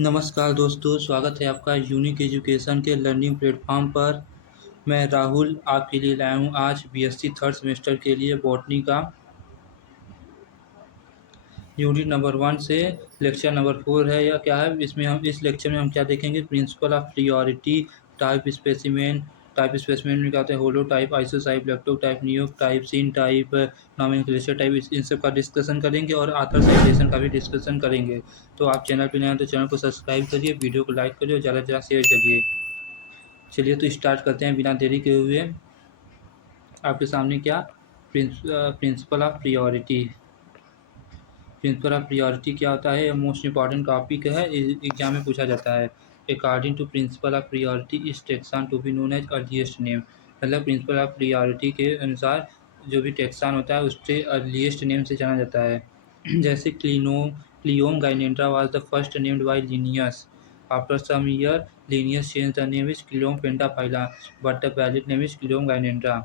नमस्कार दोस्तों, स्वागत है आपका यूनिक एजुकेशन के लर्निंग प्लेटफॉर्म पर। मैं राहुल आपके लिए लाया हूँ आज बीएससी थर्ड सेमेस्टर के लिए बॉटनी का यूनिट नंबर 1 से लेक्चर नंबर 4 है। या क्या है, इसमें हम इस लेक्चर में हम क्या देखेंगे? Principle of priority, type specimen में क्या होता है, holotype, isotype, leptotype, neotype, syntype, nomenclature type, इन सब का डिस्कशन करेंगे और आथर साइटेशन का भी डिस्कशन करेंगे। तो आप चैनल पर नए हैं तो चैनल को सब्सक्राइब करिए, वीडियो को लाइक करिए और ज़्यादा से ज़्यादा शेयर करिए। चलिए तो स्टार्ट करते हैं बिना देरी के हुए। आपके सामने क्या principle of priority. Principle of priority क्या होता है? मोस्ट इंपॉर्टेंट टॉपिक है, एग्जाम में पूछा जाता है। According to principle of priority is taxon to be known as earliest name. मतलब प्रिंसिपल ऑफ प्रियोरिटी के अनुसार जो भी टेक्सान होता है उससे अर्लीस्ट नेम से जाना जाता है। जैसे Cleome gynandra was the first named by Linnaeus. After some year Linnaeus change the name is Cleome pentaphylla, but the valid name is Cleome gynandra.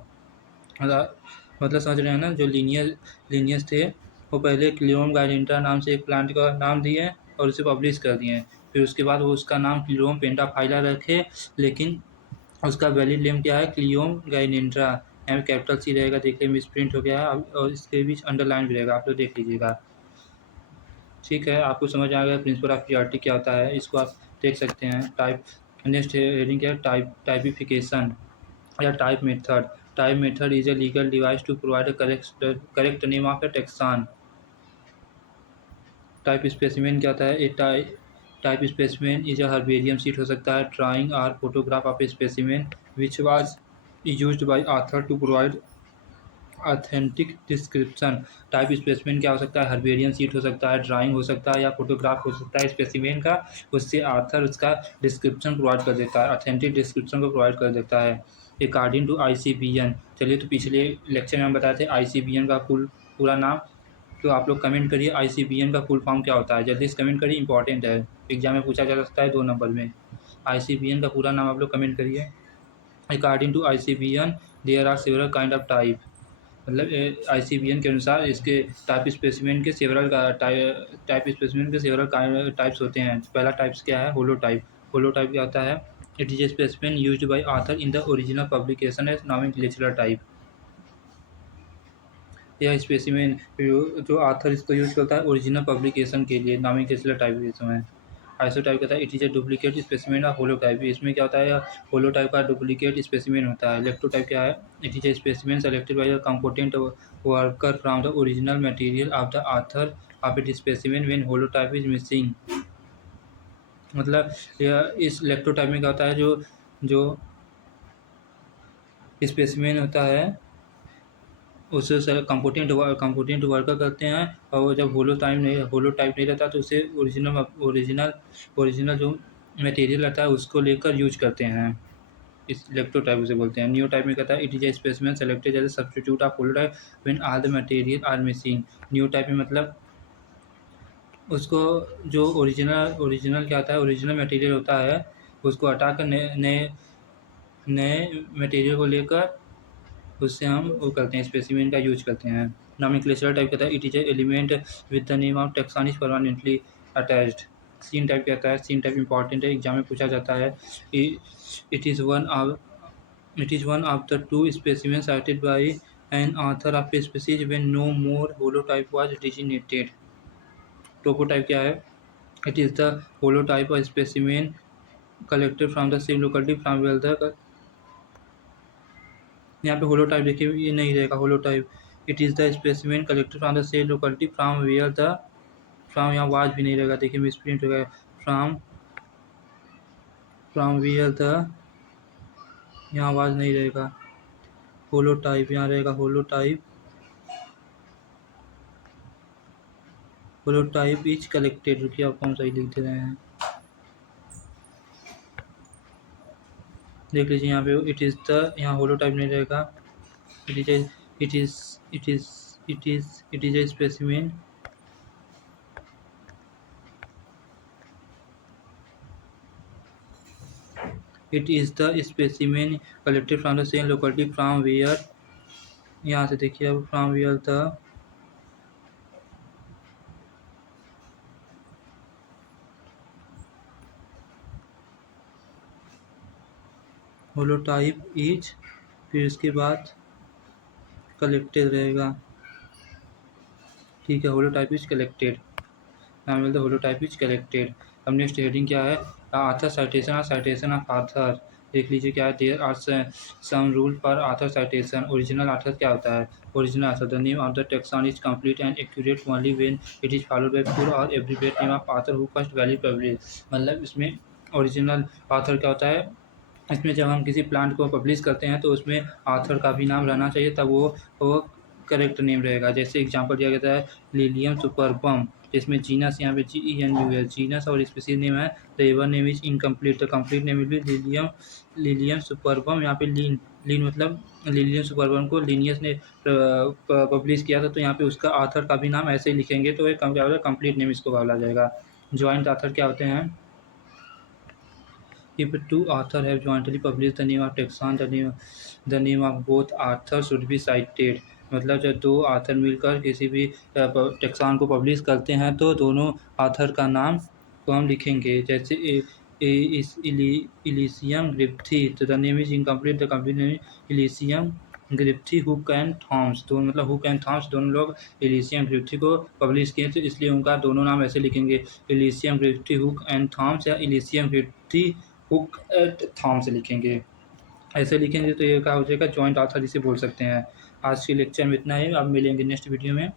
मतलब समझ रहे हैं ना? जो लीनियस थे वो पहले क्लियोम गाइडेंटा नाम से एक प्लांट का नाम दिए और उसे पब्लिश कर दिए। फिर उसके बाद वो उसका नाम क्लियोम पेंटाफाइला रखे, लेकिन उसका वैलिड नेम क्या है? क्लियोम गाइनेंड्रा। यहाँ पे कैपिटल सी रहेगा, देखिए मिस प्रिंट हो गया है, और इसके बीच अंडरलाइन भी रहेगा, आप लोग देख लीजिएगा। ठीक है, आपको समझ आ गया प्रिंसिपल ऑफ प्रियोरिटी क्या होता है? इसको आप देख सकते हैं। टाइप नेक्स्ट हेडिंग क्या है? टाइपिफिकेशन या type method. Type method is a legal device to provide a correct name of a taxon. Type specimen क्या होता है? Type specimen is a herbarium sheet हो सकता है, ड्राइंग और photograph of specimen which was used by author to provide authentic description. Type specimen क्या हो सकता है? हर्बेरियम शीट हो सकता है, ड्राइंग हो सकता है, या फोटोग्राफ हो सकता है स्पेसिमेन का। उससे ऑथर उसका डिस्क्रिप्शन प्रोवाइड कर देता है, ऑथेंटिक डिस्क्रिप्शन को प्रोवाइड कर देता है अकॉर्डिंग टू आईसीबीएन। चलिए, तो पिछले लेक्चर में हम बताए थे आईसीबीएन का पूरा नाम। तो आप लोग कमेंट करिए आईसीबीएन का फुल फॉर्म क्या होता है, जल्दी से कमेंट करिए, इंपॉर्टेंट है, एग्जाम में पूछा जा सकता है 2 नंबर में। आईसीबीएन का पूरा नाम आप लोग कमेंट करिए। According to ICBN there are several kind of type. मतलब आईसीबीएन के अनुसार इसके टाइप स्पेसिमेन के सेवरल टाइप्स होते हैं। पहला टाइप्स क्या है? होलो टाइप। होलो टाइप क्या होता है? It is a specimen used by author in the original publication as nomenclatural type. यह स्पेसिमेन जो ऑथर इसको यूज करता है ओरिजिनल पब्लिकेशन के लिए, नॉमेनक्लेचरल टाइप के समय। आइसो टाइप कहता है it is a duplicate specimen of holotype. इसमें क्या होता है? होलो टाइप का डुप्लीकेट स्पेसिमेन होता है। इलेक्ट्रो टाइप क्या है? It is a specimen selected by the component worker from the original material of the author of it specimen when holotype is missing. मतलब यह इस इलेक्ट्रो टाइप में क्या होता है? जो जो स्पेसिमेन होता है उसे कंपोनेंट वर्कर करते हैं, और वो जब होलो टाइप नहीं रहता तो उसे ओरिजिनल ओरिजिनल जो मटेरियल रहता है उसको लेकर यूज करते हैं। इस इलेक्ट्रो टाइप उसे बोलते हैं। न्यू टाइप में कहता है it is a specimen selected as a substitute of holotype when all the material are missing. Neotype में मतलब उसको जो ओरिजिनल ओरिजिनल क्या होता है? ओरिजिनल मटेरियल होता है उसको हटाकर नए नए नए मटेरियल को लेकर उससे हम वो करते हैं, स्पेसिमेन का यूज करते हैं। नॉमेनक्लेचरल टाइप कहता है it is a element with the name of taxon is permanently attached. Syntype कहता है, सीन टाइप इंपॉर्टेंट है, एग्जाम में पूछा जाता है। It is one of the two specimen cited by an author of a species when no more holotype was designated। Topotype क्या है? It is the holotype of specimen collected from the same locality from where the यहाँ पे holotype देखिए, ये नहीं रहेगा holotype. It is the specimen collected from the same locality from where the from, यहाँ was भी नहीं रहेगा, देखिए मिसप्रिंट हो गया। फ्रॉम फ्रॉम वेयर द, यहाँ वाज नहीं रहेगा, होलोटाइप यहाँ रहेगा। होलोटाइप इज कलेक्टेड, रुकिए आपको हम सही लिख दे रहे हैं, देख लीजिए यहाँ पे इट इज़ द, यहाँ होलोटाइप नहीं रहेगा। It is it is it is it is a specimen it is the specimen collected from the same locality from where, यहाँ से देखिए अब from where the, holotype is, फिर उसके बाद कलेक्टेड रहेगा। ठीक है, होलोटाइप इज कलेक्टेड, नाम मिलता है होलोटाइप इज कलेक्टेड। अब नेक्स्ट हेडिंग क्या है, आथर साइटेशन और साइटेशन ऑफ आथर। देख लीजिए क्या है, there are some rule for author citation. Original author क्या होता है, original author the name of the taxon is complete and accurate only when it is followed by full or abbreviate name of author who first वैल्यू publish. मतलब इसमें original author क्या होता है, इसमें जब हम किसी प्लांट को पब्लिश करते हैं तो उसमें ऑथर का भी नाम रहना चाहिए, तब वो करेक्ट नेम रहेगा। जैसे एग्जांपल दिया गया है लिलियम सुपरबम, जिसमें जीनस यहाँ पे GENU है जीनस, और स्पीशीज नेम है the ever name is incomplete, the complete name will be Lilium superbum. यहाँ पे लीन मतलब लिलियम सुपरबम को लिनियस ने पब्लिश किया था, तो यहाँ पे उसका ऑथर का भी नाम ऐसे ही लिखेंगे तो एक क्या होगा, कंप्लीट नेम इसको बोला जाएगा। ज्वाइंट ऑथर क्या होते हैं, if two authors have jointly published the name of taxon, the name of both authors should be cited। मतलब जब दो आथर मिलकर किसी भी टेक्सॉन को पब्लिश करते हैं तो दोनों आथर का नाम को हम लिखेंगे। जैसे इस इलिशियम ग्रिप्थी, तो the name is incomplete, the complete name Illicium griffithii Hook and Thoms. दोनों मतलब हुक एंड थॉम्स दोनों लोग इलिशियम ग्रिप्थी को पब्लिश किए थे, इसलिए उनका दोनों नाम ऐसे लिखेंगे, इलिशियम ग्रिप्थी हुक एंड थॉम्स या इलिशियम ग्रिप्थी हुक एट थॉम्स लिखेंगे। ऐसे लिखेंगे तो ये क्या हो जाएगा, जॉइंट ऑथर इसे बोल सकते हैं। आज के लेक्चर में इतना ही, अब मिलेंगे नेक्स्ट वीडियो में।